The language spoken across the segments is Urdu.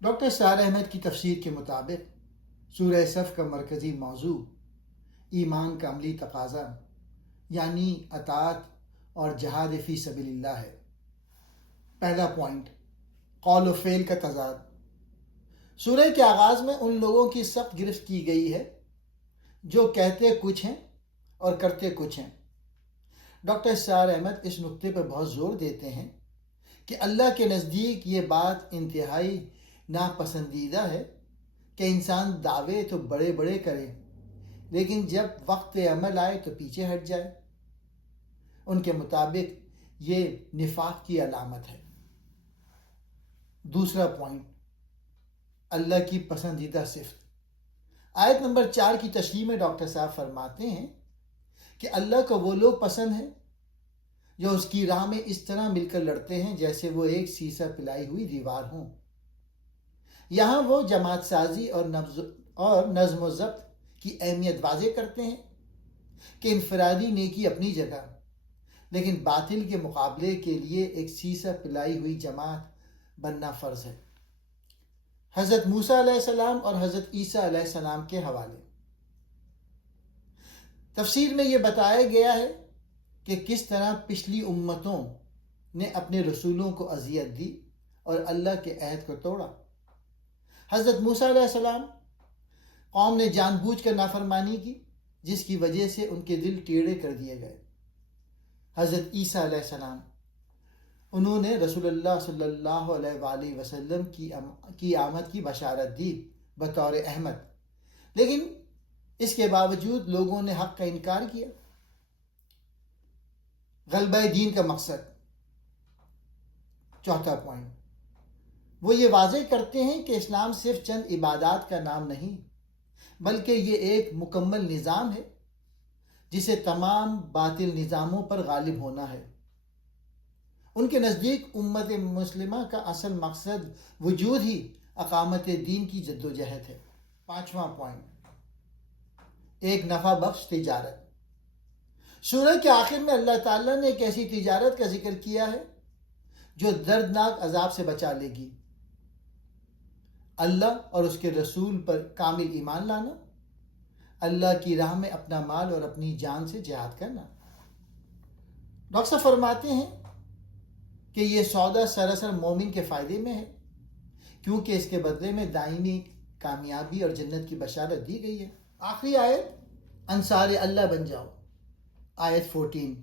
ڈاکٹر سعد احمد کی تفسیر کے مطابق سورہ صف کا مرکزی موضوع ایمان کا عملی تقاضا یعنی اطاعت اور جہاد فی سبیل اللہ ہے۔ پہلا پوائنٹ، قول و فعل کا تضاد۔ سورہ کے آغاز میں ان لوگوں کی سخت گرفت کی گئی ہے جو کہتے کچھ ہیں اور کرتے کچھ ہیں۔ ڈاکٹر سعد احمد اس نقطے پر بہت زور دیتے ہیں کہ اللہ کے نزدیک یہ بات انتہائی ناپسندیدہ ہے کہ انسان دعوے تو بڑے بڑے کرے لیکن جب وقت عمل آئے تو پیچھے ہٹ جائے۔ ان کے مطابق یہ نفاق کی علامت ہے۔ دوسرا پوائنٹ، اللہ کی پسندیدہ صفت۔ آیت نمبر 4 کی تشریح میں ڈاکٹر صاحب فرماتے ہیں کہ اللہ کو وہ لوگ پسند ہیں جو اس کی راہ میں اس طرح مل کر لڑتے ہیں جیسے وہ ایک سیسا پلائی ہوئی دیوار ہوں۔ یہاں وہ جماعت سازی اور نظم و ضبط کی اہمیت واضح کرتے ہیں کہ انفرادی نیکی اپنی جگہ لیکن باطل کے مقابلے کے لیے ایک سیسا پلائی ہوئی جماعت بننا فرض ہے۔ حضرت موسیٰ علیہ السلام اور حضرت عیسیٰ علیہ السلام کے حوالے۔ تفسیر میں یہ بتایا گیا ہے کہ کس طرح پچھلی امتوں نے اپنے رسولوں کو اذیت دی اور اللہ کے عہد کو توڑا۔ حضرت موسیٰ علیہ السلام قوم نے جان بوجھ کر نافرمانی کی جس کی وجہ سے ان کے دل ٹیڑھے کر دیے گئے۔ حضرت عیسیٰ علیہ السلام، انہوں نے رسول اللہ صلی اللہ علیہ وآلہ وسلم کی آمد کی بشارت دی بطور احمد، لیکن اس کے باوجود لوگوں نے حق کا انکار کیا۔ غلبہ دین کا مقصد۔ چوتھا پوائنٹ، وہ یہ واضح کرتے ہیں کہ اسلام صرف چند عبادات کا نام نہیں بلکہ یہ ایک مکمل نظام ہے جسے تمام باطل نظاموں پر غالب ہونا ہے۔ ان کے نزدیک امت مسلمہ کا اصل مقصد وجود ہی اقامت دین کی جد و جہد ہے۔ پانچواں پوائنٹ، ایک نفع بخش تجارت۔ سورہ کے آخر میں اللہ تعالیٰ نے ایک ایسی تجارت کا ذکر کیا ہے جو دردناک عذاب سے بچا لے گی۔ اللہ اور اس کے رسول پر کامل ایمان لانا، اللہ کی راہ میں اپنا مال اور اپنی جان سے جہاد کرنا۔ ڈاکٹر صاحب فرماتے ہیں کہ یہ سودا سراسر مومن کے فائدے میں ہے کیونکہ اس کے بدلے میں دائمی کامیابی اور جنت کی بشارت دی گئی ہے۔ آخری آیت، انصار اللہ بن جاؤ۔ آیت 14،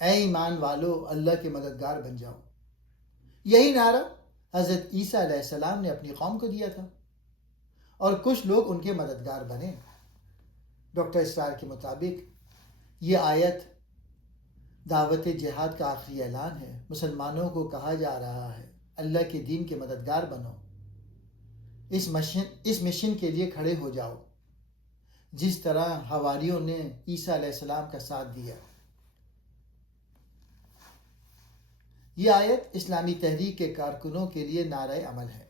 اے ایمان والو اللہ کے مددگار بن جاؤ۔ یہی نعرہ حضرت عیسیٰ علیہ السلام نے اپنی قوم کو دیا تھا اور کچھ لوگ ان کے مددگار بنے۔ ڈاکٹر اسرار کے مطابق یہ آیت دعوت جہاد کا آخری اعلان ہے۔ مسلمانوں کو کہا جا رہا ہے اللہ کے دین کے مددگار بنو، اس مشن کے لیے کھڑے ہو جاؤ جس طرح حواریوں نے عیسیٰ علیہ السلام کا ساتھ دیا۔ یہ آیت اسلامی تحریک کے کارکنوں کے لیے نعرہ عمل ہے۔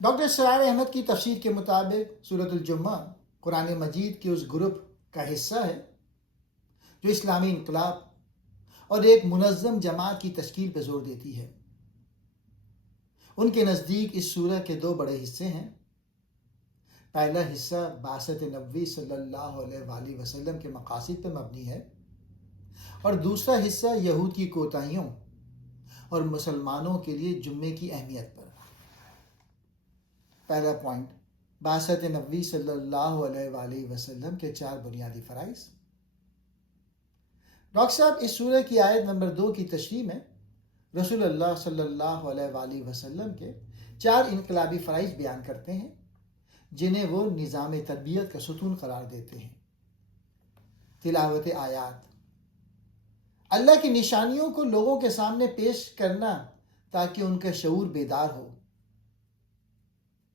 ڈاکٹر سعد احمد کی تفسیر کے مطابق سورۃ الجمعہ قرآن مجید کے اس گروپ کا حصہ ہے جو اسلامی انقلاب اور ایک منظم جماعت کی تشکیل پر زور دیتی ہے۔ ان کے نزدیک اس سورہ کے دو بڑے حصے ہیں۔ پہلا حصہ بعثت نبوی صلی اللہ علیہ وآلہ وسلم کے مقاصد پر مبنی ہے اور دوسرا حصہ یہود کی کوتاہیوں اور مسلمانوں کے لیے جمعے کی اہمیت پر۔ پہلا پوائنٹ، بعثت نبوی صلی اللہ علیہ وآلہ وسلم کے 4 بنیادی فرائض۔ ڈاکٹر صاحب اس سورہ کی آیت نمبر 2 کی تشریح میں رسول اللہ صلی اللہ علیہ وآلہ وسلم کے 4 انقلابی فرائض بیان کرتے ہیں جنہیں وہ نظام تربیت کا ستون قرار دیتے ہیں۔ تلاوت آیات، اللہ کی نشانیوں کو لوگوں کے سامنے پیش کرنا تاکہ ان کا شعور بیدار ہو۔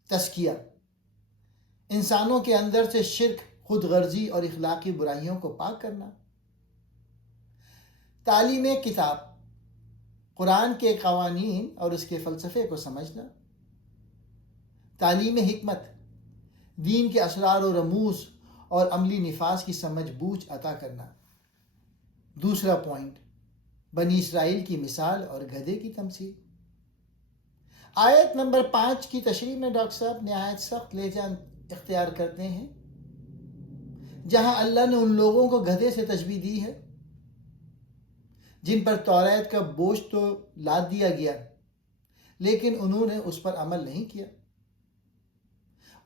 تزکیہ، انسانوں کے اندر سے شرک، خود غرضی اور اخلاقی برائیوں کو پاک کرنا۔ تعلیم کتاب، قرآن کے قوانین اور اس کے فلسفے کو سمجھنا۔ تعلیم حکمت، دین کے اسرار و رموز اور عملی نفاذ کی سمجھ بوجھ عطا کرنا۔ دوسرا پوائنٹ، بنی اسرائیل کی مثال اور گدھے کی تمثیل۔ آیت نمبر 5 کی تشریح میں ڈاکٹر صاحب نہایت سخت لہجہ اختیار کرتے ہیں، جہاں اللہ نے ان لوگوں کو گدھے سے تشبیہ دی ہے جن پر توریت کا بوجھ تو لاد دیا گیا لیکن انہوں نے اس پر عمل نہیں کیا۔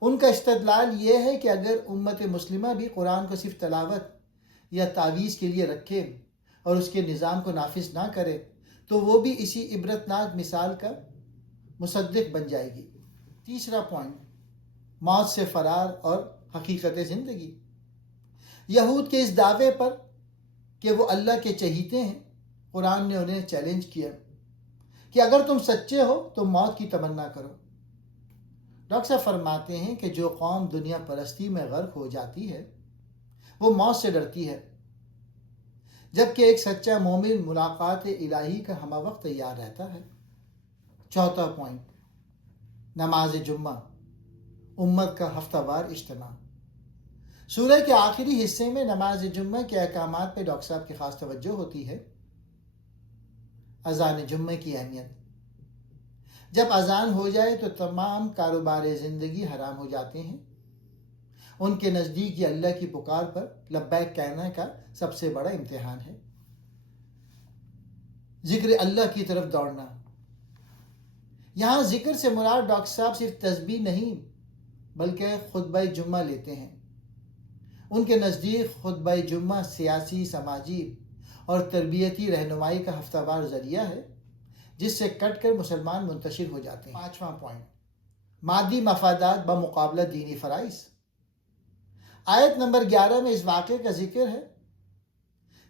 ان کا استدلال یہ ہے کہ اگر امت مسلمہ بھی قرآن کو صرف تلاوت یا تعویذ کے لیے رکھے اور اس کے نظام کو نافذ نہ کرے تو وہ بھی اسی عبرتناک مثال کا مصدق بن جائے گی۔ تیسرا پوائنٹ، موت سے فرار اور حقیقت زندگی۔ یہود کے اس دعوے پر کہ وہ اللہ کے چہیتے ہیں، قرآن نے انہیں چیلنج کیا کہ اگر تم سچے ہو تو موت کی تمنا کرو۔ ڈاکٹر صاحب فرماتے ہیں کہ جو قوم دنیا پرستی میں غرق ہو جاتی ہے وہ موت سے ڈرتی ہے، جبکہ ایک سچا مومن ملاقات الہی کا ہمہ وقت تیار رہتا ہے۔ چوتھا پوائنٹ، نماز جمعہ، امت کا ہفتہ وار اجتماع۔ سورہ کے آخری حصے میں نماز جمعہ کے احکامات پہ ڈاکٹر صاحب کی خاص توجہ ہوتی ہے۔ اذان جمعہ کی اہمیت۔ جب اذان ہو جائے تو تمام کاروبار زندگی حرام ہو جاتے ہیں۔ ان کے نزدیک یہ اللہ کی پکار پر لبیک کہنے کا سب سے بڑا امتحان ہے۔ ذکر اللہ کی طرف دوڑنا۔ یہاں ذکر سے مراد ڈاکٹر صاحب صرف تسبیح نہیں بلکہ خطبہ جمعہ لیتے ہیں۔ ان کے نزدیک خطبہ جمعہ سیاسی، سماجی اور تربیتی رہنمائی کا ہفتہ وار ذریعہ ہے جس سے کٹ کر مسلمان منتشر ہو جاتے ہیں۔ پانچواں پوائنٹ، مادی مفادات بمقابلہ دینی فرائض۔ آیت نمبر 11 میں اس واقعے کا ذکر ہے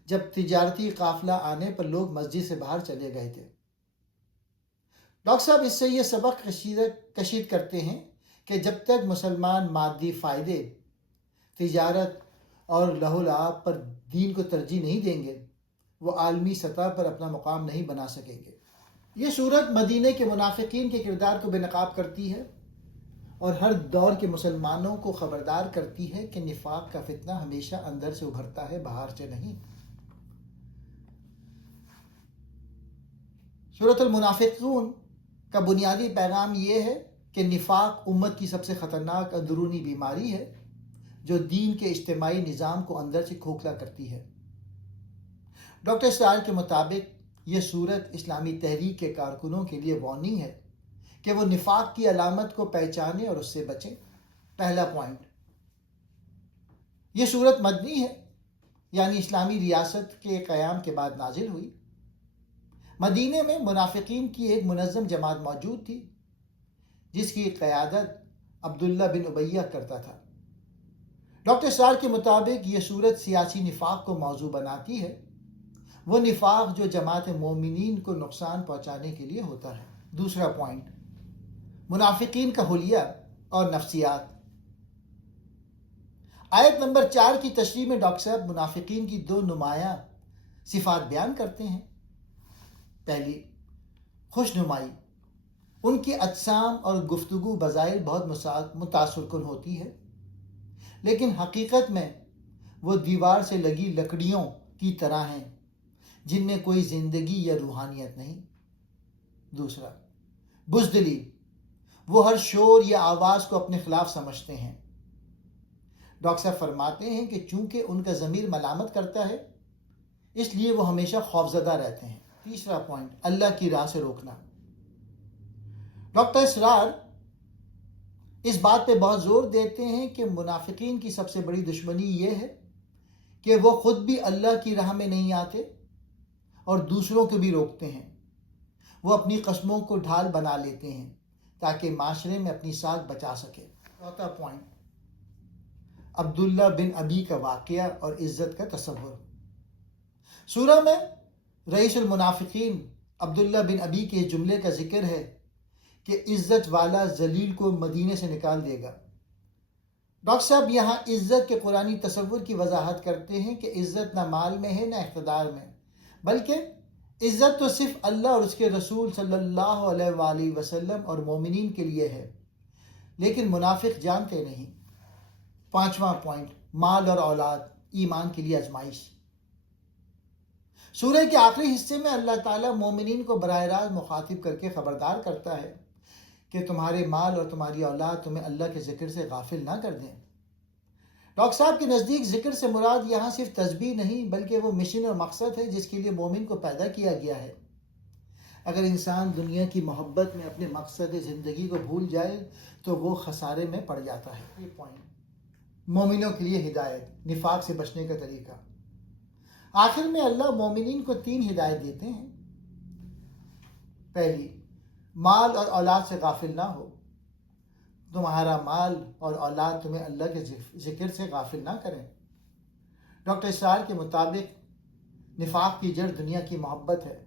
جب تجارتی قافلہ آنے پر لوگ مسجد سے باہر چلے گئے تھے۔ ڈاکٹر صاحب اس سے یہ سبق کشید کرتے ہیں کہ جب تک مسلمان مادی فائدے، تجارت اور لہو لعاب پر دین کو ترجیح نہیں دیں گے وہ عالمی سطح پر اپنا مقام نہیں بنا سکیں گے۔ یہ صورت مدینہ کے منافقین کے کردار کو بے نقاب کرتی ہے اور ہر دور کے مسلمانوں کو خبردار کرتی ہے کہ نفاق کا فتنہ ہمیشہ اندر سے ابھرتا ہے، باہر سے نہیں۔ سورۃ المنافقون کا بنیادی پیغام یہ ہے کہ نفاق امت کی سب سے خطرناک اندرونی بیماری ہے جو دین کے اجتماعی نظام کو اندر سے کھوکھلا کرتی ہے۔ ڈاکٹر اسرار کے مطابق یہ صورت اسلامی تحریک کے کارکنوں کے لیے وارننگ ہے کہ وہ نفاق کی علامت کو پہچانیں اور اس سے بچیں۔ پہلا پوائنٹ، یہ صورت مدنی ہے، یعنی اسلامی ریاست کے قیام کے بعد نازل ہوئی۔ مدینہ میں منافقین کی ایک منظم جماعت موجود تھی جس کی قیادت عبداللہ بن ابیہ کرتا تھا۔ ڈاکٹر اسرار کے مطابق یہ صورت سیاسی نفاق کو موضوع بناتی ہے، وہ نفاق جو جماعت مومنین کو نقصان پہنچانے کے لیے ہوتا ہے۔ دوسرا پوائنٹ، منافقین کا حلیہ اور نفسیات۔ آیت نمبر 4 کی تشریح میں ڈاکٹر صاحب منافقین کی دو نمایاں صفات بیان کرتے ہیں۔ پہلی، خوش نمائی۔ ان کی اجسام اور گفتگو بظاہر بہت متاثر کن ہوتی ہے لیکن حقیقت میں وہ دیوار سے لگی لکڑیوں کی طرح ہیں جن میں کوئی زندگی یا روحانیت نہیں۔ دوسرا، بزدلی۔ وہ ہر شور یا آواز کو اپنے خلاف سمجھتے ہیں۔ ڈاکٹر صاحب فرماتے ہیں کہ چونکہ ان کا ضمیر ملامت کرتا ہے اس لیے وہ ہمیشہ خوفزدہ رہتے ہیں۔ تیسرا پوائنٹ، اللہ کی راہ سے روکنا۔ ڈاکٹر اسرار اس بات پہ بہت زور دیتے ہیں کہ منافقین کی سب سے بڑی دشمنی یہ ہے کہ وہ خود بھی اللہ کی راہ میں نہیں آتے اور دوسروں کو بھی روکتے ہیں۔ وہ اپنی قسموں کو ڈھال بنا لیتے ہیں تاکہ معاشرے میں اپنی ساکھ بچا سکے۔ چوتھا پوائنٹ، عبداللہ بن ابی کا واقعہ اور عزت کا تصور۔ سورہ میں رئیس المنافقین عبداللہ بن ابی کے جملے کا ذکر ہے کہ عزت والا ذلیل کو مدینے سے نکال دے گا۔ ڈاکٹر صاحب یہاں عزت کے قرآنی تصور کی وضاحت کرتے ہیں کہ عزت نہ مال میں ہے نہ اقتدار میں، بلکہ عزت تو صرف اللہ اور اس کے رسول صلی اللہ علیہ وآلہ وسلم اور مومنین کے لیے ہے، لیکن منافق جانتے نہیں۔ پانچواں پوائنٹ، مال اور اولاد، ایمان کے لیے آزمائش۔ سورہ کے آخری حصے میں اللہ تعالیٰ مومنین کو براہ راست مخاطب کر کے خبردار کرتا ہے کہ تمہارے مال اور تمہاری اولاد تمہیں اللہ کے ذکر سے غافل نہ کر دیں۔ ڈاکٹر صاحب کے نزدیک ذکر سے مراد یہاں صرف تسبیح نہیں بلکہ وہ مشن اور مقصد ہے جس کے لیے مومن کو پیدا کیا گیا ہے۔ اگر انسان دنیا کی محبت میں اپنے مقصد زندگی کو بھول جائے تو وہ خسارے میں پڑ جاتا ہے۔ یہ پوائنٹ مومنوں کے لیے ہدایت، نفاق سے بچنے کا طریقہ۔ آخر میں اللہ مومنین کو 3 ہدایت دیتے ہیں۔ پہلی، مال اور اولاد سے غافل نہ ہو۔ تمہارا مال اور اولاد تمہیں اللہ کے ذکر سے غافل نہ کریں۔ ڈاکٹر اسرار کے مطابق نفاق کی جڑ دنیا کی محبت ہے۔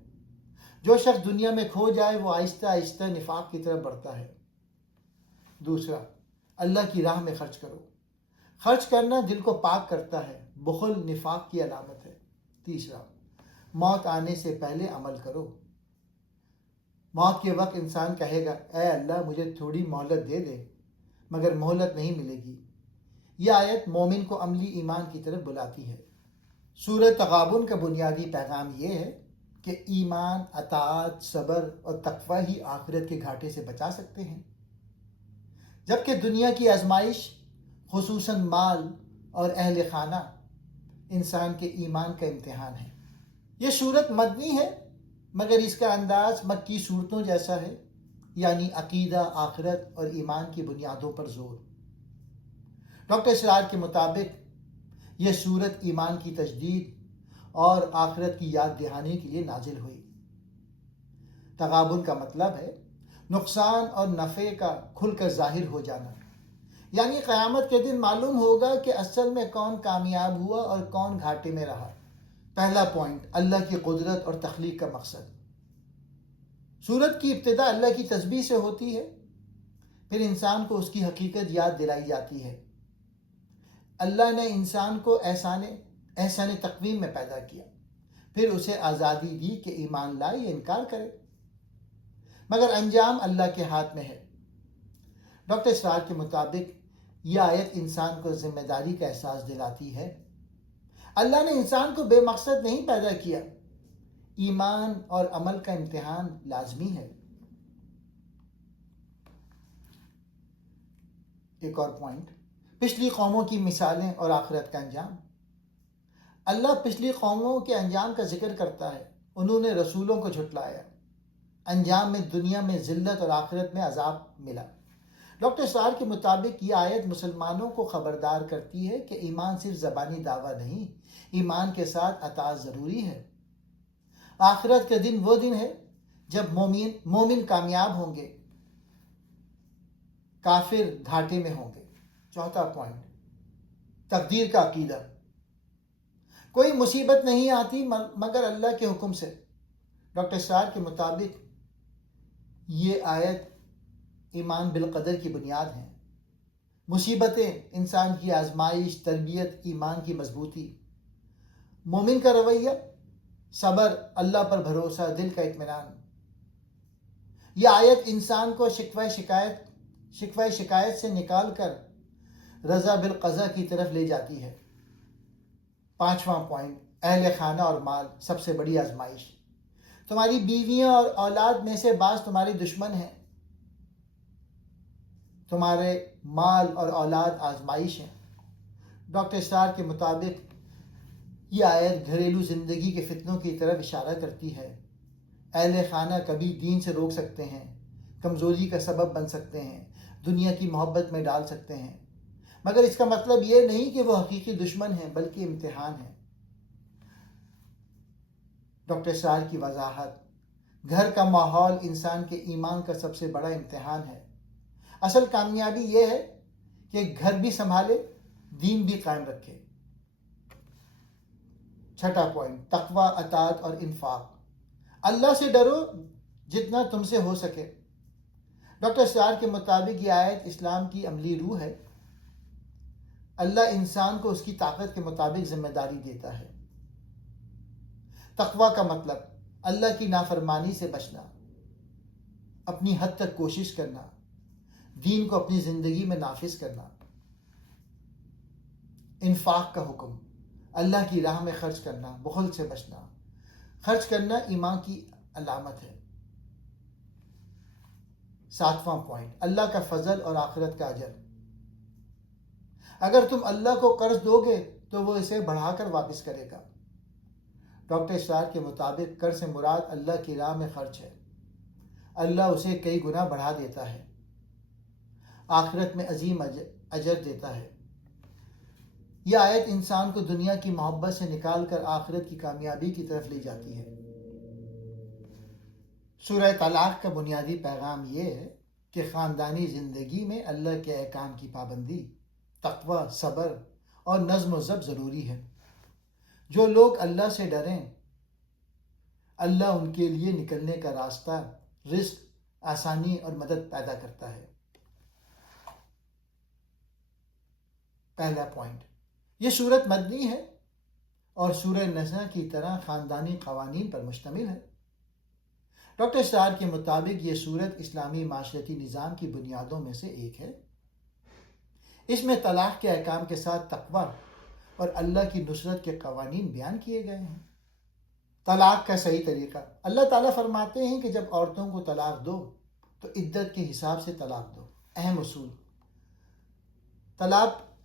جو شخص دنیا میں کھو جائے وہ آہستہ آہستہ نفاق کی طرف بڑھتا ہے۔ دوسرا، اللہ کی راہ میں خرچ کرو۔ خرچ کرنا دل کو پاک کرتا ہے، بخل نفاق کی علامت ہے۔ تیسرا، موت آنے سے پہلے عمل کرو۔ موت کے وقت انسان کہے گا، اے اللہ مجھے تھوڑی مہلت دے دے، مگر مہلت نہیں ملے گی۔ یہ آیت مومن کو عملی ایمان کی طرف بلاتی ہے۔ سورہ تغابن کا بنیادی پیغام یہ ہے کہ ایمان، اطاعت، صبر اور تقوی ہی آخرت کے گھاٹے سے بچا سکتے ہیں، جبکہ دنیا کی آزمائش، خصوصاً مال اور اہل خانہ، انسان کے ایمان کا امتحان ہے۔ یہ صورت مدنی ہے مگر اس کا انداز مکی صورتوں جیسا ہے، یعنی عقیدہ، آخرت اور ایمان کی بنیادوں پر زور۔ ڈاکٹر اسرار کے مطابق یہ صورت ایمان کی تجدید اور آخرت کی یاد دہانی کے لیے نازل ہوئی۔ تغابن کا مطلب ہے نقصان اور نفع کا کھل کر ظاہر ہو جانا، یعنی قیامت کے دن معلوم ہوگا کہ اصل میں کون کامیاب ہوا اور کون گھاٹے میں رہا۔ پہلا پوائنٹ، اللہ کی قدرت اور تخلیق کا مقصد۔ سورت کی ابتدا اللہ کی تسبیح سے ہوتی ہے، پھر انسان کو اس کی حقیقت یاد دلائی جاتی ہے۔ اللہ نے انسان کو احسان تقویم میں پیدا کیا، پھر اسے آزادی دی کہ ایمان لائے یا انکار کرے، مگر انجام اللہ کے ہاتھ میں ہے۔ ڈاکٹر اسرار کے مطابق یہ آیت انسان کو ذمہ داری کا احساس دلاتی ہے۔ اللہ نے انسان کو بے مقصد نہیں پیدا کیا، ایمان اور عمل کا امتحان لازمی ہے۔ ایک اور پوائنٹ، پچھلی قوموں کی مثالیں اور آخرت کا انجام۔ اللہ پچھلی قوموں کے انجام کا ذکر کرتا ہے۔ انہوں نے رسولوں کو جھٹلایا، انجام میں دنیا میں ذلت اور آخرت میں عذاب ملا۔ ڈاکٹر اسرار کے مطابق یہ آیت مسلمانوں کو خبردار کرتی ہے کہ ایمان صرف زبانی دعویٰ نہیں، ایمان کے ساتھ اطاعت ضروری ہے۔ آخرت کا دن وہ دن ہے جب مومن کامیاب ہوں گے، کافر گھاٹے میں ہوں گے۔ چوتھا پوائنٹ، تقدیر کا عقیدہ۔ کوئی مصیبت نہیں آتی مگر اللہ کے حکم سے۔ ڈاکٹر اسرار کے مطابق یہ آیت ایمان بالقدر کی بنیاد ہے۔ مصیبتیں انسان کی آزمائش، تربیت، ایمان کی مضبوطی۔ مومن کا رویہ، صبر، اللہ پر بھروسہ، دل کا اطمینان۔ یہ آیت انسان کو شکوہ شکایت سے نکال کر رضا بالقضا کی طرف لے جاتی ہے۔ پانچواں پوائنٹ، اہل خانہ اور مال، سب سے بڑی آزمائش۔ تمہاری بیویاں اور اولاد میں سے بعض تمہارے دشمن ہیں۔ تمہارے مال اور اولاد آزمائش ہیں۔ ڈاکٹر اسرار کے مطابق یہ آیت گھریلو زندگی کے فتنوں کی طرف اشارہ کرتی ہے۔ اہل خانہ کبھی دین سے روک سکتے ہیں، کمزوری کا سبب بن سکتے ہیں، دنیا کی محبت میں ڈال سکتے ہیں، مگر اس کا مطلب یہ نہیں کہ وہ حقیقی دشمن ہیں بلکہ امتحان ہے۔ ڈاکٹر اسرار کی وضاحت، گھر کا ماحول انسان کے ایمان کا سب سے بڑا امتحان ہے۔ اصل کامیابی یہ ہے کہ گھر بھی سنبھالے، دین بھی قائم رکھے۔ چھٹا پوائنٹ، تقوی، اطاعت اور انفاق۔ اللہ سے ڈرو جتنا تم سے ہو سکے۔ ڈاکٹر اسرار کے مطابق یہ آیت اسلام کی عملی روح ہے۔ اللہ انسان کو اس کی طاقت کے مطابق ذمہ داری دیتا ہے۔ تقوی کا مطلب اللہ کی نافرمانی سے بچنا، اپنی حد تک کوشش کرنا، دین کو اپنی زندگی میں نافذ کرنا۔ انفاق کا حکم، اللہ کی راہ میں خرچ کرنا، بخل سے بچنا۔ خرچ کرنا ایمان کی علامت ہے۔ 7واں پوائنٹ، اللہ کا فضل اور آخرت کا اجر۔ اگر تم اللہ کو قرض دو گے تو وہ اسے بڑھا کر واپس کرے گا۔ ڈاکٹر اسرار کے مطابق قرض سے مراد اللہ کی راہ میں خرچ ہے، اللہ اسے کئی گنا بڑھا دیتا ہے، آخرت میں عظیم اجر دیتا ہے۔ یہ آیت انسان کو دنیا کی محبت سے نکال کر آخرت کی کامیابی کی طرف لے جاتی ہے۔ سورہ طلاق کا بنیادی پیغام یہ ہے کہ خاندانی زندگی میں اللہ کے احکام کی پابندی، تقوی، صبر اور نظم و ضبط ضروری ہے۔ جو لوگ اللہ سے ڈریں، اللہ ان کے لیے نکلنے کا راستہ، رزق، آسانی اور مدد پیدا کرتا ہے۔ پہلا پوائنٹ، یہ سورت مدنی ہے اور سورہ نساء کی طرح خاندانی قوانین پر مشتمل ہے۔ ڈاکٹر اسرار کے مطابق یہ سورت اسلامی معاشرتی نظام کی بنیادوں میں سے ایک ہے۔ اس میں طلاق کے احکام کے ساتھ تقوی اور اللہ کی نصرت کے قوانین بیان کیے گئے ہیں۔ طلاق کا صحیح طریقہ، اللہ تعالیٰ فرماتے ہیں کہ جب عورتوں کو طلاق دو تو عدت کے حساب سے طلاق دو۔ اہم اصول،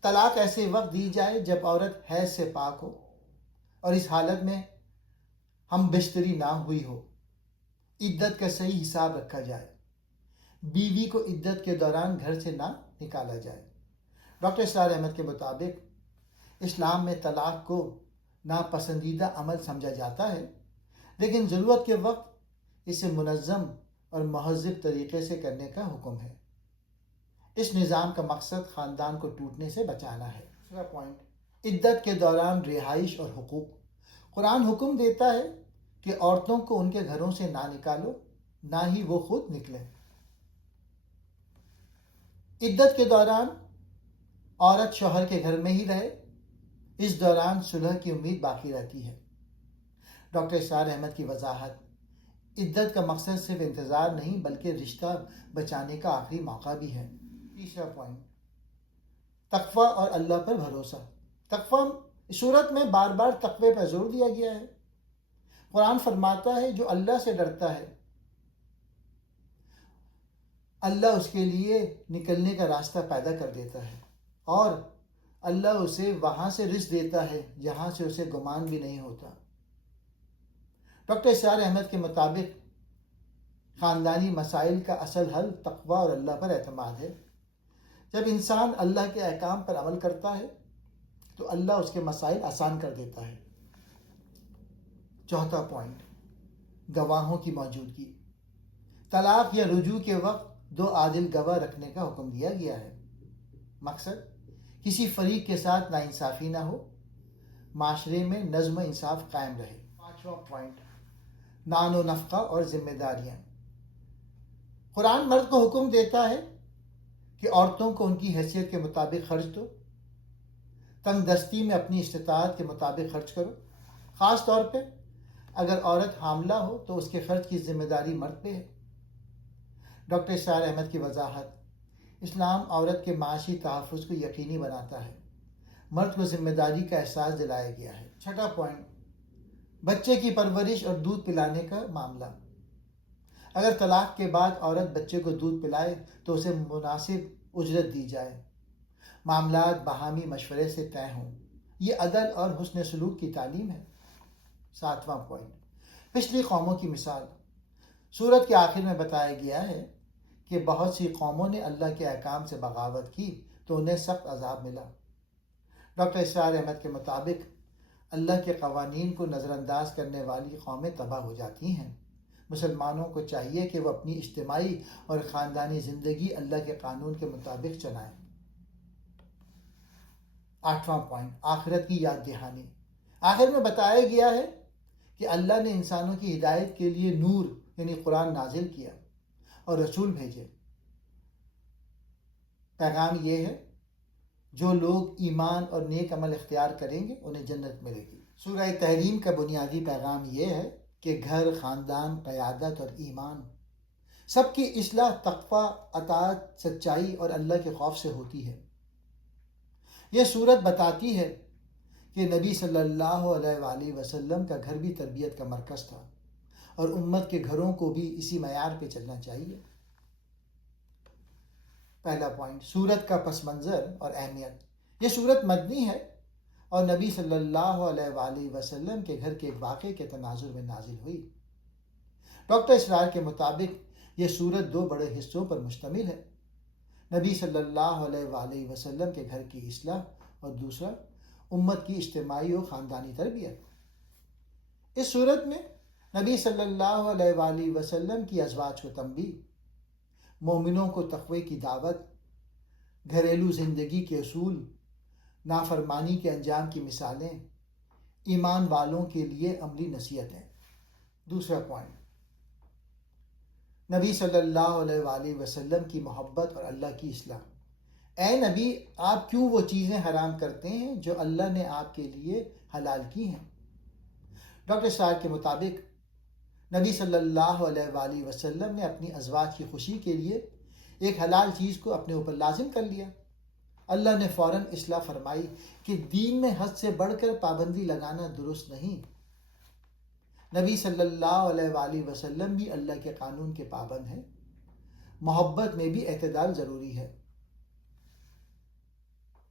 طلاق ایسے وقت دی جائے جب عورت حیض سے پاک ہو اور اس حالت میں ہم بستری نہ ہوئی ہو۔ عدت کا صحیح حساب رکھا جائے، بیوی کو عدت کے دوران گھر سے نہ نکالا جائے۔ ڈاکٹر اسرار احمد کے مطابق اسلام میں طلاق کو ناپسندیدہ عمل سمجھا جاتا ہے، لیکن ضرورت کے وقت اسے منظم اور مہذب طریقے سے کرنے کا حکم ہے۔ اس نظام کا مقصد خاندان کو ٹوٹنے سے بچانا ہے۔ دوسرا پوائنٹ، عدت کے دوران رہائش اور حقوق۔ قرآن حکم دیتا ہے کہ عورتوں کو ان کے گھروں سے نہ نکالو، نہ ہی وہ خود نکلیں۔ عدت کے دوران عورت شوہر کے گھر میں ہی رہے، اس دوران صلح کی امید باقی رہتی ہے۔ ڈاکٹر اسرار احمد کی وضاحت، عدت کا مقصد صرف انتظار نہیں بلکہ رشتہ بچانے کا آخری موقع بھی ہے۔ تیسرا پوائنٹ، تقوی اور اللہ پر بھروسہ۔ تقوی سورت میں بار بار تقوی پر زور دیا گیا ہے۔ قرآن فرماتا ہے جو اللہ سے ڈرتا ہے اللہ اس کے لیے نکلنے کا راستہ پیدا کر دیتا ہے، اور اللہ اسے وہاں سے رزق دیتا ہے جہاں سے اسے گمان بھی نہیں ہوتا۔ ڈاکٹر اسرار احمد کے مطابق خاندانی مسائل کا اصل حل تقوی اور اللہ پر اعتماد ہے۔ جب انسان اللہ کے احکام پر عمل کرتا ہے تو اللہ اس کے مسائل آسان کر دیتا ہے۔ چوتھا پوائنٹ، گواہوں کی موجودگی۔ طلاق یا رجوع کے وقت 2 عادل گواہ رکھنے کا حکم دیا گیا ہے۔ مقصد، کسی فریق کے ساتھ ناانصافی نہ ہو، معاشرے میں نظم و انصاف قائم رہے۔ پانچواں پوائنٹ، نان و نفقہ اور ذمہ داریاں۔ قرآن مرد کو حکم دیتا ہے کہ عورتوں کو ان کی حیثیت کے مطابق خرچ دو، تنگ دستی میں اپنی استطاعت کے مطابق خرچ کرو۔ خاص طور پہ اگر عورت حاملہ ہو تو اس کے خرچ کی ذمہ داری مرد پہ ہے۔ ڈاکٹر اسرار احمد کی وضاحت، اسلام عورت کے معاشی تحفظ کو یقینی بناتا ہے، مرد کو ذمہ داری کا احساس دلایا گیا ہے۔ چھٹا پوائنٹ، بچے کی پرورش اور دودھ پلانے کا معاملہ۔ اگر طلاق کے بعد عورت بچے کو دودھ پلائے تو اسے مناسب اجرت دی جائے، معاملات باہمی مشورے سے طے ہوں۔ یہ عدل اور حسن سلوک کی تعلیم ہے۔ ساتواں پوائنٹ، پچھلی قوموں کی مثال۔ سورت کے آخر میں بتایا گیا ہے کہ بہت سی قوموں نے اللہ کے احکام سے بغاوت کی تو انہیں سخت عذاب ملا۔ ڈاکٹر اسرار احمد کے مطابق اللہ کے قوانین کو نظر انداز کرنے والی قومیں تباہ ہو جاتی ہیں۔ مسلمانوں کو چاہیے کہ وہ اپنی اجتماعی اور خاندانی زندگی اللہ کے قانون کے مطابق چلائیں۔ آٹھواں پوائنٹ، آخرت کی یاد دہانی۔ آخر میں بتایا گیا ہے کہ اللہ نے انسانوں کی ہدایت کے لیے نور یعنی قرآن نازل کیا اور رسول بھیجے۔ پیغام یہ ہے، جو لوگ ایمان اور نیک عمل اختیار کریں گے انہیں جنت ملے گی۔ سورہ تحریم کا بنیادی پیغام یہ ہے کہ گھر، خاندان، قیادت اور ایمان سب کی اصلاح تقوی، اطاعت، سچائی اور اللہ کے خوف سے ہوتی ہے۔ یہ سورت بتاتی ہے کہ نبی صلی اللہ علیہ وآلہ وسلم کا گھر بھی تربیت کا مرکز تھا اور امت کے گھروں کو بھی اسی معیار پہ چلنا چاہیے۔ پہلا پوائنٹ، سورت کا پس منظر اور اہمیت۔ یہ سورت مدنی ہے اور نبی صلی اللہ علیہ وآلہ وسلم کے گھر کے ایک واقعے کے تناظر میں نازل ہوئی۔ ڈاکٹر اسرار کے مطابق یہ سورت 2 بڑے حصوں پر مشتمل ہے، نبی صلی اللہ علیہ وآلہ وسلم کے گھر کی اصلاح اور دوسرا امت کی اجتماعی و خاندانی تربیت۔ اس سورت میں نبی صلی اللہ علیہ وآلہ وسلم کی ازواج کو تنبیہ، مومنوں کو تقوی کی دعوت، گھریلو زندگی کے اصول، نافرمانی کے انجام کی مثالیں، ایمان والوں کے لیے عملی نصیحتیں۔ دوسرا پوائنٹ، نبی صلی اللہ علیہ وآلہ وسلم کی محبت اور اللہ کی اصلاح۔ اے نبی، آپ کیوں وہ چیزیں حرام کرتے ہیں جو اللہ نے آپ کے لیے حلال کی ہیں؟ ڈاکٹر صاحب کے مطابق نبی صلی اللہ علیہ وآلہ وسلم نے اپنی ازواج کی خوشی کے لیے ایک حلال چیز کو اپنے اوپر لازم کر لیا۔ اللہ نے فوراً اصلاح فرمائی کہ دین میں حد سے بڑھ کر پابندی لگانا درست نہیں۔ نبی صلی اللہ علیہ وآلہ وسلم بھی اللہ کے قانون کے پابند ہیں۔ محبت میں بھی اعتدال ضروری ہے۔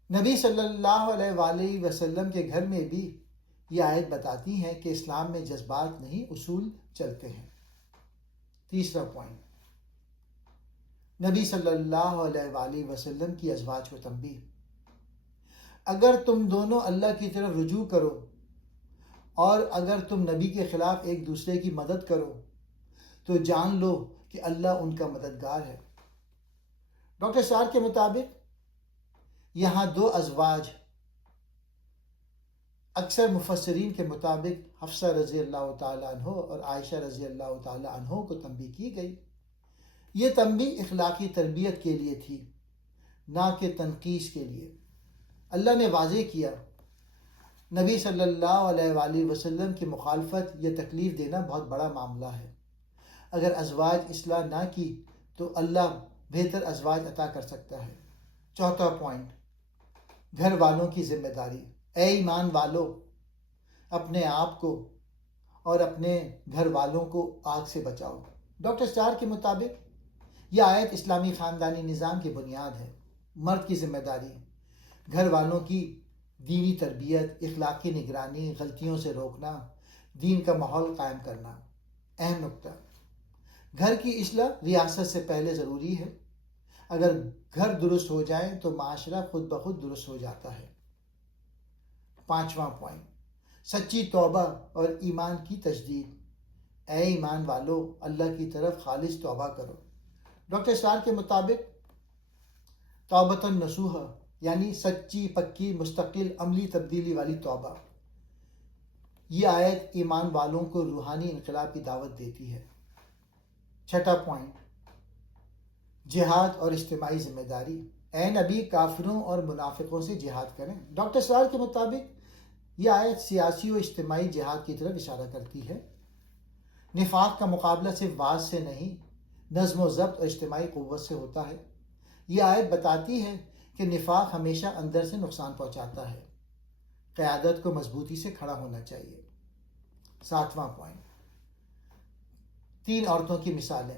نبی صلی اللہ علیہ وآلہ وسلم کے گھر میں بھی یہ آیت بتاتی ہے کہ اسلام میں جذبات نہیں، اصول چلتے ہیں۔ تیسرا پوائنٹ، نبی صلی اللہ علیہ وآلہ وسلم کی ازواج کو تنبیہ، اگر تم دونوں اللہ کی طرف رجوع کرو اور اگر تم نبی کے خلاف ایک دوسرے کی مدد کرو تو جان لو کہ اللہ ان کا مددگار ہے۔ ڈاکٹر سار کے مطابق یہاں 2 ازواج، اکثر مفسرین کے مطابق حفصہ رضی اللہ تعالیٰ عنہ اور عائشہ رضی اللہ تعالیٰ عنہ کو تنبیہ کی گئی۔ یہ تنبیہ اخلاقی تربیت کے لیے تھی، نہ کہ تنقیص کے لیے۔ اللہ نے واضح کیا، نبی صلی اللہ علیہ وآلہ وسلم کی مخالفت یا تکلیف دینا بہت بڑا معاملہ ہے۔ اگر ازواج اصلاح نہ کی تو اللہ بہتر ازواج عطا کر سکتا ہے۔ چوتھا پوائنٹ، گھر والوں کی ذمہ داری۔ اے ایمان والو، اپنے آپ کو اور اپنے گھر والوں کو آگ سے بچاؤ۔ ڈاکٹر اسٹار کے مطابق یہ آیت اسلامی خاندانی نظام کی بنیاد ہے۔ مرد کی ذمہ داری، گھر والوں کی دینی تربیت، اخلاقی نگرانی، غلطیوں سے روکنا، دین کا ماحول قائم کرنا۔ اہم نکتہ، گھر کی اصلاح ریاست سے پہلے ضروری ہے۔ اگر گھر درست ہو جائے تو معاشرہ خود بخود درست ہو جاتا ہے۔ پانچواں پوائنٹ، سچی توبہ اور ایمان کی تجدید۔ اے ایمان والو، اللہ کی طرف خالص توبہ کرو۔ ڈاکٹر اسرار کے مطابق توبۃ نصوح یعنی سچی، پکی، مستقل، عملی تبدیلی والی توبہ۔ یہ آیت ایمان والوں کو روحانی انقلاب کی دعوت دیتی ہے۔ چھٹا پوائنٹ، جہاد اور اجتماعی ذمہ داری۔ اے نبی، کافروں اور منافقوں سے جہاد کریں۔ ڈاکٹر اسرار کے مطابق یہ آیت سیاسی و اجتماعی جہاد کی طرف اشارہ کرتی ہے۔ نفاق کا مقابلہ صرف واز سے نہیں، نظم و ضبط اور اجتماعی قوت سے ہوتا ہے۔ یہ آیت بتاتی ہے کہ نفاق ہمیشہ اندر سے نقصان پہنچاتا ہے۔ قیادت کو مضبوطی سے کھڑا ہونا چاہیے۔ ساتواں پوائنٹ، 3 عورتوں کی مثالیں،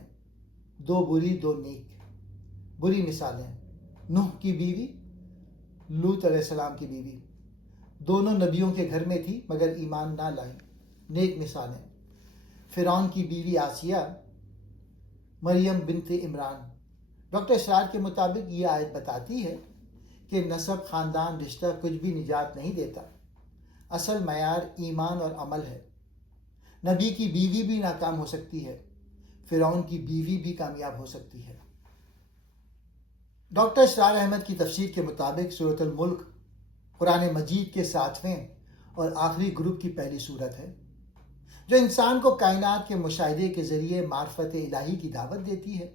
2 بری 2 نیک۔ بری مثالیں، نوح کی بیوی، لوط علیہ السلام کی بیوی، دونوں نبیوں کے گھر میں تھی مگر ایمان نہ لائیں۔ نیک مثالیں، فرعون کی بیوی آسیہ، مریم بنت عمران۔ ڈاکٹر اسرار کے مطابق یہ آیت بتاتی ہے کہ نسب، خاندان، رشتہ کچھ بھی نجات نہیں دیتا۔ اصل معیار ایمان اور عمل ہے۔ نبی کی بیوی بھی ناکام ہو سکتی ہے، فرعون کی بیوی بھی کامیاب ہو سکتی ہے۔ ڈاکٹر اسرار احمد کی تفسیر کے مطابق سورۃ الملک قرآن مجید کے 7ویں اور آخری گروپ کی پہلی سورت ہے، جو انسان کو کائنات کے مشاہدے کے ذریعے معرفت الہی کی دعوت دیتی ہے۔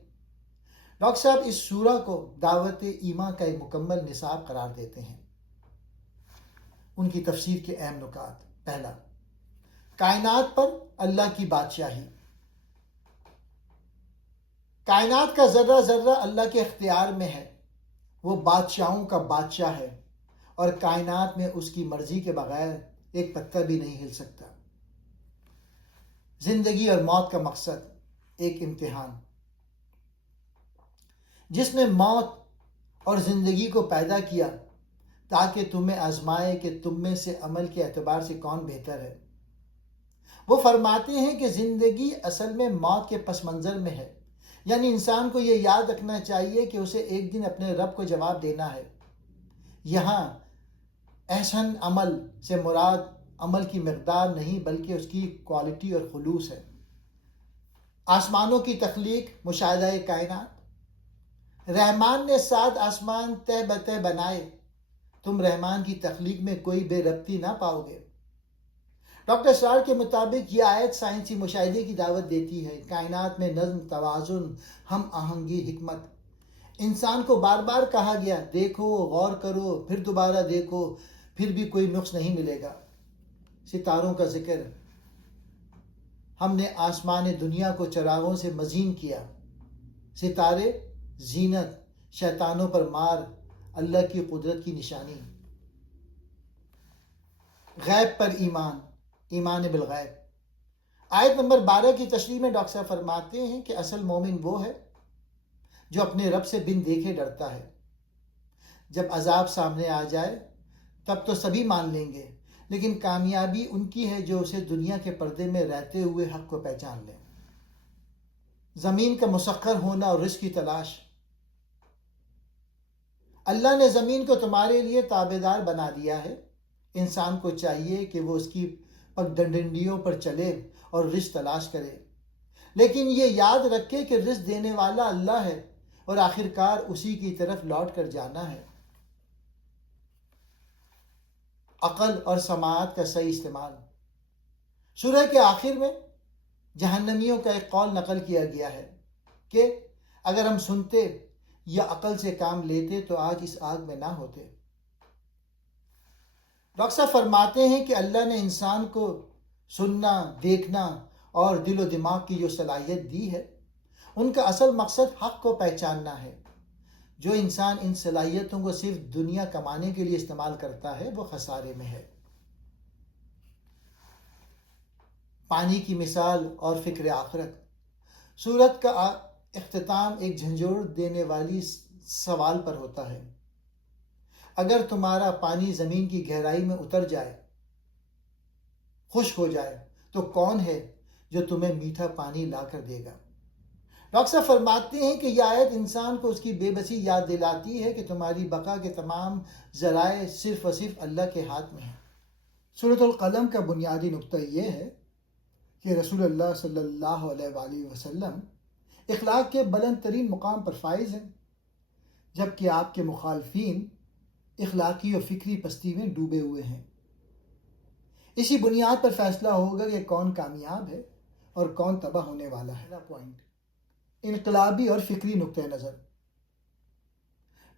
ڈاکٹر صاحب اس سورہ کو دعوت ایمان کا ایک مکمل نصاب قرار دیتے ہیں۔ ان کی تفسیر کے اہم نکات۔ پہلا، کائنات پر اللہ کی بادشاہی۔ کائنات کا ذرہ ذرہ اللہ کے اختیار میں ہے۔ وہ بادشاہوں کا بادشاہ ہے اور کائنات میں اس کی مرضی کے بغیر ایک پتہ بھی نہیں ہل سکتا۔ زندگی اور موت کا مقصد ایک امتحان۔ جس نے موت اور زندگی کو پیدا کیا تاکہ تمہیں آزمائے کہ تم میں سے عمل کے اعتبار سے کون بہتر ہے۔ وہ فرماتے ہیں کہ زندگی اصل میں موت کے پس منظر میں ہے، یعنی انسان کو یہ یاد رکھنا چاہیے کہ اسے ایک دن اپنے رب کو جواب دینا ہے۔ یہاں احسن عمل سے مراد عمل کی مقدار نہیں بلکہ اس کی کوالٹی اور خلوص ہے۔ آسمانوں کی تخلیق، مشاہدہ کائنات۔ رحمان نے 7 آسمان تہ بتہ بنائے، تم رحمان کی تخلیق میں کوئی بے ربطی نہ پاؤ گے۔ ڈاکٹر اسرار کے مطابق یہ آیت سائنسی مشاہدے کی دعوت دیتی ہے۔ کائنات میں نظم، توازن، ہم آہنگی، حکمت۔ انسان کو بار بار کہا گیا دیکھو، غور کرو، پھر دوبارہ دیکھو، پھر بھی کوئی نقص نہیں ملے گا۔ ستاروں کا ذکر، ہم نے آسمان دنیا کو چراغوں سے مزین کیا۔ ستارے زینت، شیطانوں پر مار، اللہ کی قدرت کی نشانی۔ غیب پر ایمان، ایمان بالغیب۔ آیت نمبر 12 کی تشریح میں ڈاکٹر صاحب فرماتے ہیں کہ اصل مومن وہ ہے جو اپنے رب سے بن دیکھے ڈرتا ہے۔ جب عذاب سامنے آ جائے تب تو سبھی مان لیں گے، لیکن کامیابی ان کی ہے جو اسے دنیا کے پردے میں رہتے ہوئے حق کو پہچان لیں۔ زمین کا مسخر ہونا اور رزق کی تلاش۔ اللہ نے زمین کو تمہارے لیے تابعدار بنا دیا ہے۔ انسان کو چاہیے کہ وہ اس کی پگڈنڈیوں پر چلے اور رزق تلاش کرے، لیکن یہ یاد رکھے کہ رزق دینے والا اللہ ہے اور آخرکار اسی کی طرف لوٹ کر جانا ہے۔ عقل اور سماعت کا صحیح استعمال۔ سورہ کے آخر میں جہنمیوں کا ایک قول نقل کیا گیا ہے کہ اگر ہم سنتے یا عقل سے کام لیتے تو آج اس آگ میں نہ ہوتے۔ ڈاکٹر صاحب فرماتے ہیں کہ اللہ نے انسان کو سننا، دیکھنا اور دل و دماغ کی جو صلاحیت دی ہے، ان کا اصل مقصد حق کو پہچاننا ہے۔ جو انسان ان صلاحیتوں کو صرف دنیا کمانے کے لیے استعمال کرتا ہے وہ خسارے میں ہے۔ پانی کی مثال اور فکر آخرت۔ سورت کا اختتام ایک جھنجھوڑ دینے والی سوال پر ہوتا ہے۔ اگر تمہارا پانی زمین کی گہرائی میں اتر جائے، خشک ہو جائے، تو کون ہے جو تمہیں میٹھا پانی لا کر دے گا؟ ڈاکٹر صاحب فرماتے ہیں کہ یہ آیت انسان کو اس کی بے بسی یاد دلاتی ہے کہ تمہاری بقا کے تمام ذرائع صرف اور صرف اللہ کے ہاتھ میں ہیں۔ سورۃ القلم کا بنیادی نقطہ یہ ہے کہ رسول اللہ صلی اللہ علیہ وآلہ وسلم اخلاق کے بلند ترین مقام پر فائز ہیں، جبکہ آپ کے مخالفین اخلاقی اور فکری پستی میں ڈوبے ہوئے ہیں۔ اسی بنیاد پر فیصلہ ہوگا کہ کون کامیاب ہے اور کون تباہ ہونے والا ہے۔ پہلا پوائنٹ، انقلابی اور فکری نقطہ نظر۔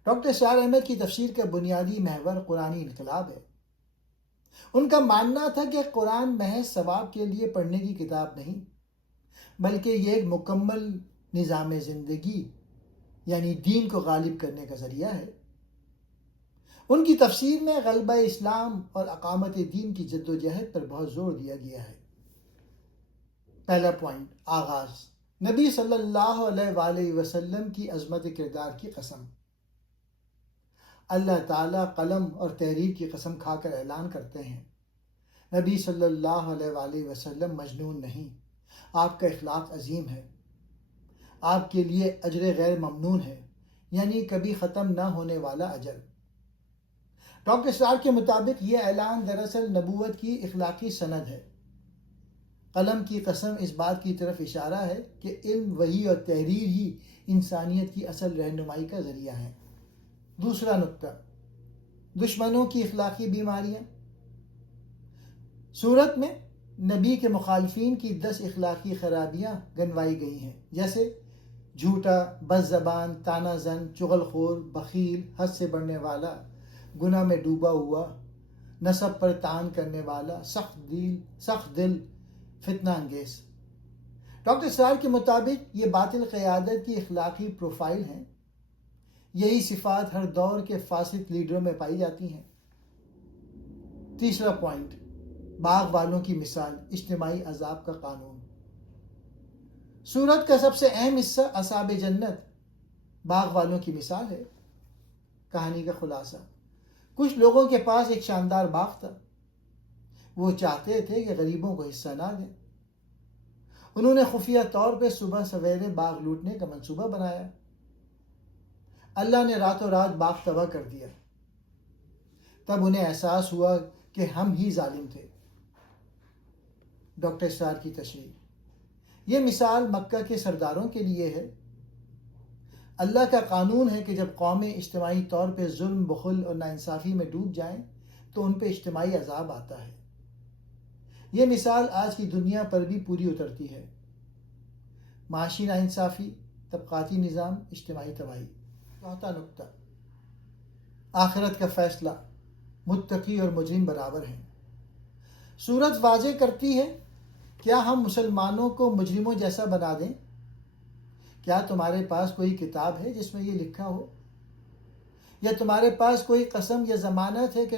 ڈاکٹر اسرار احمد کی تفسیر کا بنیادی محور قرآنی انقلاب ہے۔ ان کا ماننا تھا کہ قرآن محض ثواب کے لیے پڑھنے کی کتاب نہیں، بلکہ یہ ایک مکمل نظام زندگی یعنی دین کو غالب کرنے کا ذریعہ ہے۔ ان کی تفسیر میں غلبہ اسلام اور اقامت دین کی جد و جہد پر بہت زور دیا گیا ہے۔ پہلا پوائنٹ، آغاز۔ نبی صلی اللہ علیہ وآلہ وسلم کی عظمت کردار کی قسم۔ اللہ تعالیٰ قلم اور تحریر کی قسم کھا کر اعلان کرتے ہیں، نبی صلی اللہ علیہ وآلہ وسلم مجنون نہیں، آپ کا اخلاق عظیم ہے، آپ کے لیے اجر غیر ممنون ہے، یعنی کبھی ختم نہ ہونے والا اجر۔ ڈاکٹر اسرار کے مطابق یہ اعلان دراصل نبوت کی اخلاقی سند ہے۔ قلم کی قسم اس بات کی طرف اشارہ ہے کہ علم، وحی اور تحریر ہی انسانیت کی اصل رہنمائی کا ذریعہ ہیں۔ دوسرا نقطہ، دشمنوں کی اخلاقی بیماریاں۔ سورت میں نبی کے مخالفین کی 10 اخلاقی خرابیاں گنوائی گئی ہیں، جیسے جھوٹا، بد زبان، طعنہ زن، چغل خور، بخیل، حد سے بڑھنے والا، گناہ میں ڈوبا ہوا، نسب پر طعن کرنے والا، سخت دل، فتنہ انگیز۔ ڈاکٹر اسرار کے مطابق یہ باطل قیادت کی اخلاقی پروفائل ہیں۔ یہی صفات ہر دور کے فاسد لیڈروں میں پائی جاتی ہیں۔ تیسرا پوائنٹ، باغ والوں کی مثال، اجتماعی عذاب کا قانون۔ سورت کا سب سے اہم حصہ اصحاب جنت، باغ والوں کی مثال ہے۔ کہانی کا خلاصہ، کچھ لوگوں کے پاس ایک شاندار باغ تھا، وہ چاہتے تھے کہ غریبوں کو حصہ نہ دیں۔ انہوں نے خفیہ طور پہ صبح سویرے باغ لوٹنے کا منصوبہ بنایا۔ اللہ نے راتوں رات باغ تباہ کر دیا۔ تب انہیں احساس ہوا کہ ہم ہی ظالم تھے۔ ڈاکٹر اسرار کی تشریح: یہ مثال مکہ کے سرداروں کے لیے ہے۔ اللہ کا قانون ہے کہ جب قومیں اجتماعی طور پہ ظلم، بخل اور ناانصافی میں ڈوب جائیں تو ان پہ اجتماعی عذاب آتا ہے۔ یہ مثال آج کی دنیا پر بھی پوری اترتی ہے۔ معاشی ناانصافی، طبقاتی نظام، اجتماعی تباہی۔ چوتھا نکتہ، آخرت کا فیصلہ، متقی اور مجرم برابر ہیں۔ سورت واضح کرتی ہے، کیا ہم مسلمانوں کو مجرموں جیسا بنا دیں؟ کیا تمہارے پاس کوئی کتاب ہے جس میں یہ لکھا ہو؟ یا تمہارے پاس کوئی قسم یا ضمانت ہے کہ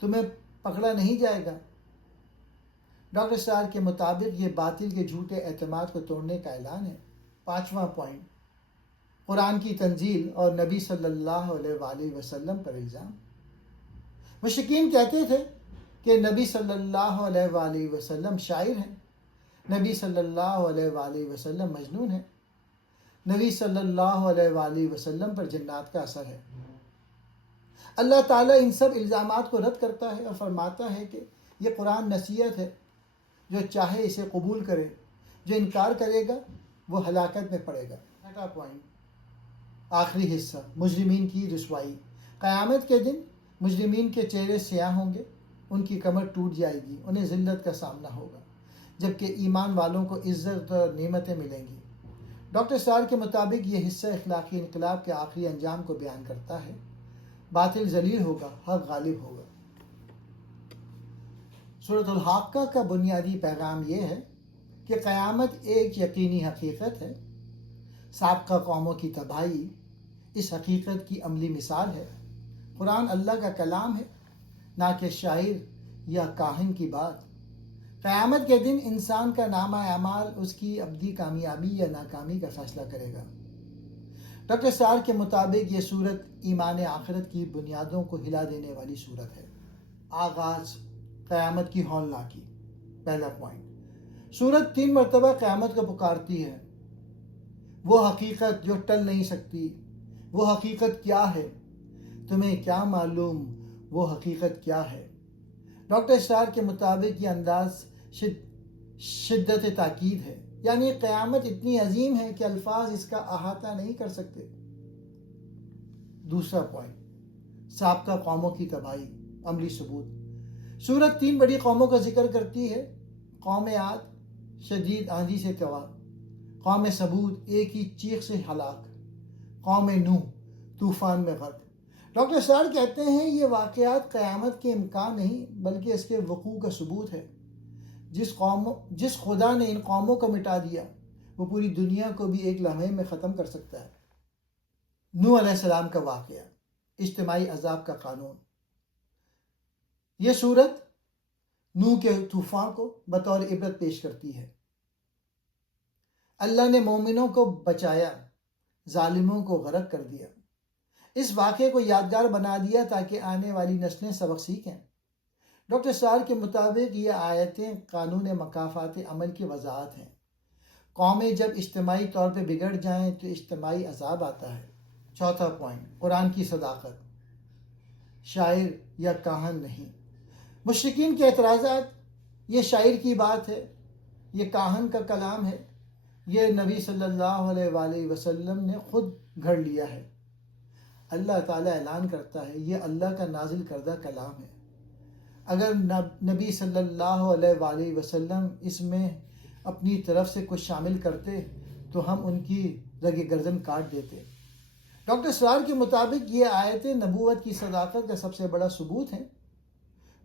تمہیں پکڑا نہیں جائے گا؟ ڈاکٹر اسرار کے مطابق یہ باطل کے جھوٹے اعتماد کو توڑنے کا اعلان ہے۔ پانچواں پوائنٹ، قرآن کی تنزیل اور نبی صلی اللہ علیہ وآلہ وسلم پر الزام۔ مشرکین کہتے تھے کہ نبی صلی اللہ علیہ وآلہ وسلم شاعر ہیں، نبی صلی اللہ علیہ وآلہ وسلم مجنون ہیں، نبی صلی اللہ علیہ وآلہ وسلم پر جنات کا اثر ہے۔ اللہ تعالیٰ ان سب الزامات کو رد کرتا ہے اور فرماتا ہے کہ یہ قرآن نصیحت ہے، جو چاہے اسے قبول کرے، جو انکار کرے گا وہ ہلاکت میں پڑے گا۔ چھٹا پوائنٹ، آخری حصہ، مجرمین کی رسوائی۔ قیامت کے دن مجرمین کے چہرے سیاہ ہوں گے، ان کی کمر ٹوٹ جائے گی، انہیں ذلت کا سامنا ہوگا، جبکہ ایمان والوں کو عزت اور نعمتیں ملیں گی۔ ڈاکٹر اسرار کے مطابق یہ حصہ اخلاقی انقلاب کے آخری انجام کو بیان کرتا ہے۔ باطل ذلیل ہوگا، حق غالب ہوگا۔ سورۃ الحاقہ کا بنیادی پیغام یہ ہے کہ قیامت ایک یقینی حقیقت ہے۔ سابقہ قوموں کی تباہی اس حقیقت کی عملی مثال ہے۔ قرآن اللہ کا کلام ہے، نہ کہ شاعر یا کاہن کی بات۔ قیامت کے دن انسان کا نامہ اعمال اس کی ابدی کامیابی یا ناکامی کا فیصلہ کرے گا۔ ڈاکٹر اسرار کے مطابق یہ صورت ایمان آخرت کی بنیادوں کو ہلا دینے والی صورت ہے۔ آغاز، قیامت کی ہولناکی۔ پہلا پوائنٹ، صورت 3 مرتبہ قیامت کو پکارتی ہے۔ وہ حقیقت جو ٹل نہیں سکتی، وہ حقیقت کیا ہے؟ تمہیں کیا معلوم وہ حقیقت کیا ہے؟ ڈاکٹر اسرار کے مطابق یہ انداز شدت تاکید ہے، یعنی قیامت اتنی عظیم ہے کہ الفاظ اس کا احاطہ نہیں کر سکتے۔ دوسرا پوائنٹ، سابقہ قوموں کی تباہی، عملی ثبوت۔ سورت 3 بڑی قوموں کا ذکر کرتی ہے۔ قوم عاد، شدید آندھی سے تباہ، قوم ثمود، ایک ہی چیخ سے ہلاک، قوم نوح، طوفان میں غرق۔ ڈاکٹر اسرار کہتے ہیں یہ واقعات قیامت کے امکان نہیں بلکہ اس کے وقوع کا ثبوت ہے۔ جس خدا نے ان قوموں کو مٹا دیا وہ پوری دنیا کو بھی ایک لمحے میں ختم کر سکتا ہے۔ نوح علیہ السلام کا واقعہ، اجتماعی عذاب کا قانون۔ یہ صورت نوح کے طوفان کو بطور عبرت پیش کرتی ہے۔ اللہ نے مومنوں کو بچایا، ظالموں کو غرق کر دیا۔ اس واقعے کو یادگار بنا دیا تاکہ آنے والی نسلیں سبق سیکھیں۔ ڈاکٹر اسرار کے مطابق یہ آیتیں قانون مکافات عمل کی وضاحت ہیں۔ قومیں جب اجتماعی طور پہ بگڑ جائیں تو اجتماعی عذاب آتا ہے۔ چوتھا پوائنٹ، قرآن کی صداقت، شاعر یا کاہن نہیں۔ مشرکین کے اعتراضات، یہ شاعر کی بات ہے، یہ کاہن کا کلام ہے، یہ نبی صلی اللہ علیہ وآلہ وسلم نے خود گھڑ لیا ہے۔ اللہ تعالیٰ اعلان کرتا ہے یہ اللہ کا نازل کردہ کلام ہے۔ اگر نبی صلی اللہ علیہ وآلہ وسلم اس میں اپنی طرف سے کچھ شامل کرتے تو ہم ان کی رگ گردن کاٹ دیتے۔ ڈاکٹر اسرار کے مطابق یہ آیتیں نبوت کی صداقت کا سب سے بڑا ثبوت ہیں۔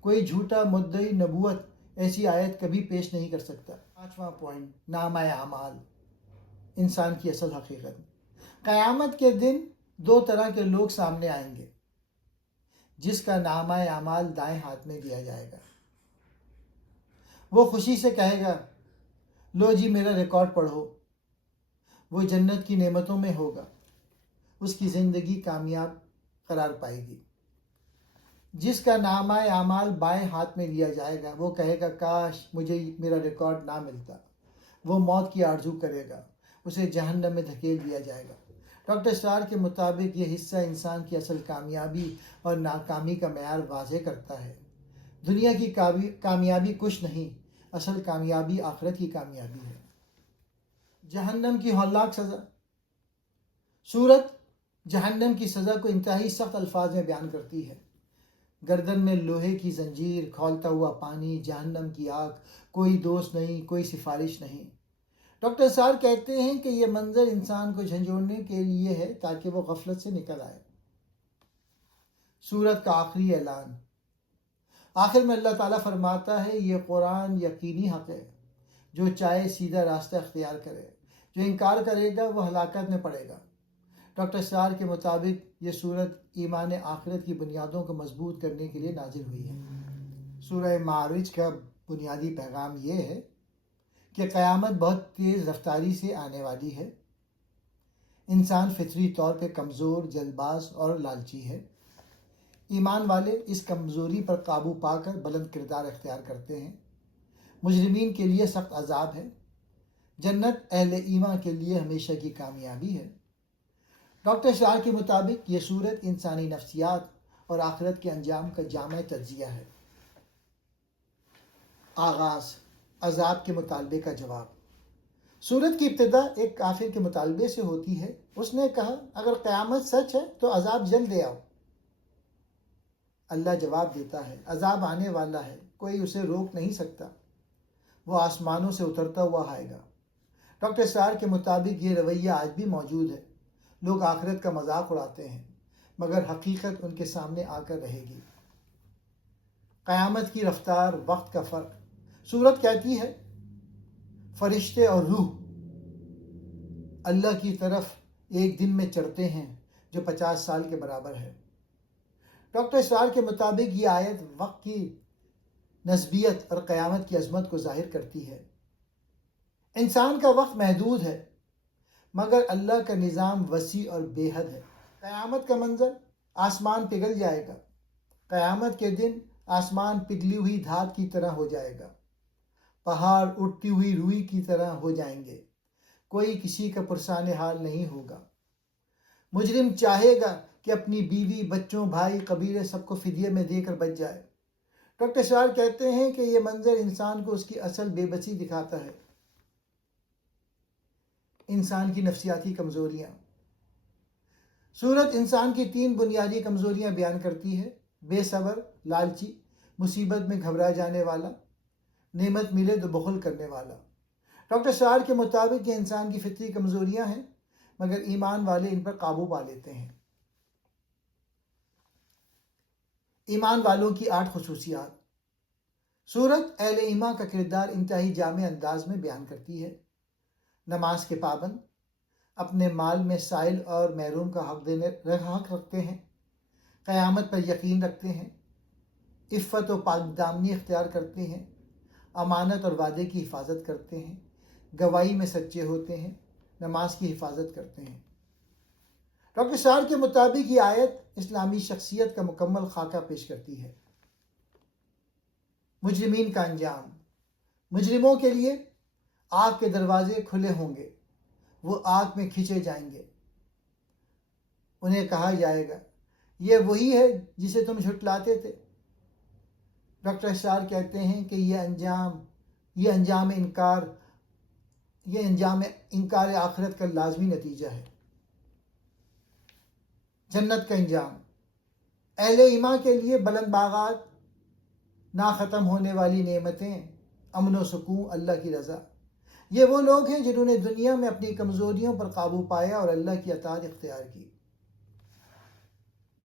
کوئی جھوٹا مدعی نبوت ایسی آیت کبھی پیش نہیں کر سکتا۔ پانچواں پوائنٹ، نامہ اعمال، انسان کی اصل حقیقت۔ قیامت کے دن 2 طرح کے لوگ سامنے آئیں گے، جس کا نامہ اعمال دائیں ہاتھ میں دیا جائے گا۔ وہ خوشی سے کہے گا، لو جی میرا ریکارڈ پڑھو۔ وہ جنت کی نعمتوں میں ہوگا، اس کی زندگی کامیاب قرار پائے گی۔ جس کا نامہ اعمال بائیں ہاتھ میں لیا جائے گا وہ کہے گا کاش مجھے میرا ریکارڈ نہ ملتا۔ وہ موت کی آرزو کرے گا، اسے جہنم میں دھکیل دیا جائے گا۔ ڈاکٹر سٹار کے مطابق یہ حصہ انسان کی اصل کامیابی اور ناکامی کا معیار واضح کرتا ہے۔ دنیا کی کامیابی کچھ نہیں، اصل کامیابی آخرت کی کامیابی ہے۔ جہنم کی ہولناک سزا۔ سورت جہنم کی سزا کو انتہائی سخت الفاظ میں بیان کرتی ہے۔ گردن میں لوہے کی زنجیر، کھولتا ہوا پانی، جہنم کی آگ، کوئی دوست نہیں، کوئی سفارش نہیں۔ ڈاکٹر سار کہتے ہیں کہ یہ منظر انسان کو جھنجھوڑنے کے لیے ہے تاکہ وہ غفلت سے نکل آئے۔ سورت کا آخری اعلان۔ آخر میں اللہ تعالیٰ فرماتا ہے یہ قرآن یقینی حق ہے، جو چاہے سیدھا راستہ اختیار کرے، جو انکار کرے گا وہ ہلاکت میں پڑے گا۔ ڈاکٹر سار کے مطابق یہ سورت ایمان آخرت کی بنیادوں کو مضبوط کرنے کے لیے نازل ہوئی ہے۔ سورہ معارج کا بنیادی پیغام یہ ہے کہ قیامت بہت تیز رفتاری سے آنے والی ہے۔ انسان فطری طور پہ کمزور، جلد باز اور لالچی ہے۔ ایمان والے اس کمزوری پر قابو پا کر بلند کردار اختیار کرتے ہیں۔ مجرمین کے لیے سخت عذاب ہے، جنت اہل ایمان کے لیے ہمیشہ کی کامیابی ہے۔ ڈاکٹر شاہ کے مطابق یہ سورت انسانی نفسیات اور آخرت کے انجام کا جامع تجزیہ ہے۔ آغاز، عذاب کے مطالبے کا جواب۔ سورت کی ابتدا ایک کافر کے مطالبے سے ہوتی ہے۔ اس نے کہا اگر قیامت سچ ہے تو عذاب جلد لے آؤ۔ اللہ جواب دیتا ہے عذاب آنے والا ہے، کوئی اسے روک نہیں سکتا، وہ آسمانوں سے اترتا ہوا آئے گا۔ ڈاکٹر سار کے مطابق یہ رویہ آج بھی موجود ہے۔ لوگ آخرت کا مذاق اڑاتے ہیں مگر حقیقت ان کے سامنے آ کر رہے گی۔ قیامت کی رفتار، وقت کا فرق۔ سورت کہتی ہے فرشتے اور روح اللہ کی طرف ایک دن میں چڑھتے ہیں جو 50 سال کے برابر ہے۔ ڈاکٹر سٹار کے مطابق یہ آیت وقت کی نسبیت اور قیامت کی عظمت کو ظاہر کرتی ہے۔ انسان کا وقت محدود ہے مگر اللہ کا نظام وسیع اور بے حد ہے۔ قیامت کا منظر، آسمان پگھل جائے گا۔ قیامت کے دن آسمان پگھلی ہوئی دھات کی طرح ہو جائے گا، پہاڑ اٹھتی ہوئی روئی کی طرح ہو جائیں گے، کوئی کسی کا پرسان حال نہیں ہوگا۔ مجرم چاہے گا کہ اپنی بیوی، بچوں، بھائی، قبیلے سب کو فدیے میں دے کر بچ جائے۔ ڈاکٹر شار کہتے ہیں کہ یہ منظر انسان کو اس کی اصل بے بسی دکھاتا ہے۔ انسان کی نفسیاتی کمزوریاں۔ سورت انسان کی 3 بنیادی کمزوریاں بیان کرتی ہے: بے صبر، لالچی، مصیبت میں گھبرا جانے والا، نعمت ملے تو بخل کرنے والا۔ ڈاکٹر شار کے مطابق یہ انسان کی فطری کمزوریاں ہیں مگر ایمان والے ان پر قابو پا لیتے ہیں۔ ایمان والوں کی 8 خصوصیات۔ سورت اہل ایمان کا کردار انتہائی جامع انداز میں بیان کرتی ہے۔ نماز کے پابند، اپنے مال میں سائل اور محروم کا حق رکھتے ہیں، قیامت پر یقین رکھتے ہیں، عفت و پاک دامنی اختیار کرتے ہیں، امانت اور وعدے کی حفاظت کرتے ہیں، گواہی میں سچے ہوتے ہیں، نماز کی حفاظت کرتے ہیں۔ ڈاکٹر شار کے مطابق یہ آیت اسلامی شخصیت کا مکمل خاکہ پیش کرتی ہے۔ مجرمین کا انجام۔ مجرموں کے لیے آگ کے دروازے کھلے ہوں گے، وہ آگ میں کھینچے جائیں گے۔ انہیں کہا جائے گا یہ وہی ہے جسے تم جھٹلاتے تھے۔ ڈاکٹر شار کہتے ہیں کہ یہ انجام انکار آخرت کا لازمی نتیجہ ہے۔ جنت کا انجام۔ اہل ایمان کے لیے بلند باغات، نہ ختم ہونے والی نعمتیں، امن و سکون، اللہ کی رضا۔ یہ وہ لوگ ہیں جنہوں نے دنیا میں اپنی کمزوریوں پر قابو پایا اور اللہ کی اطاعت اختیار کی۔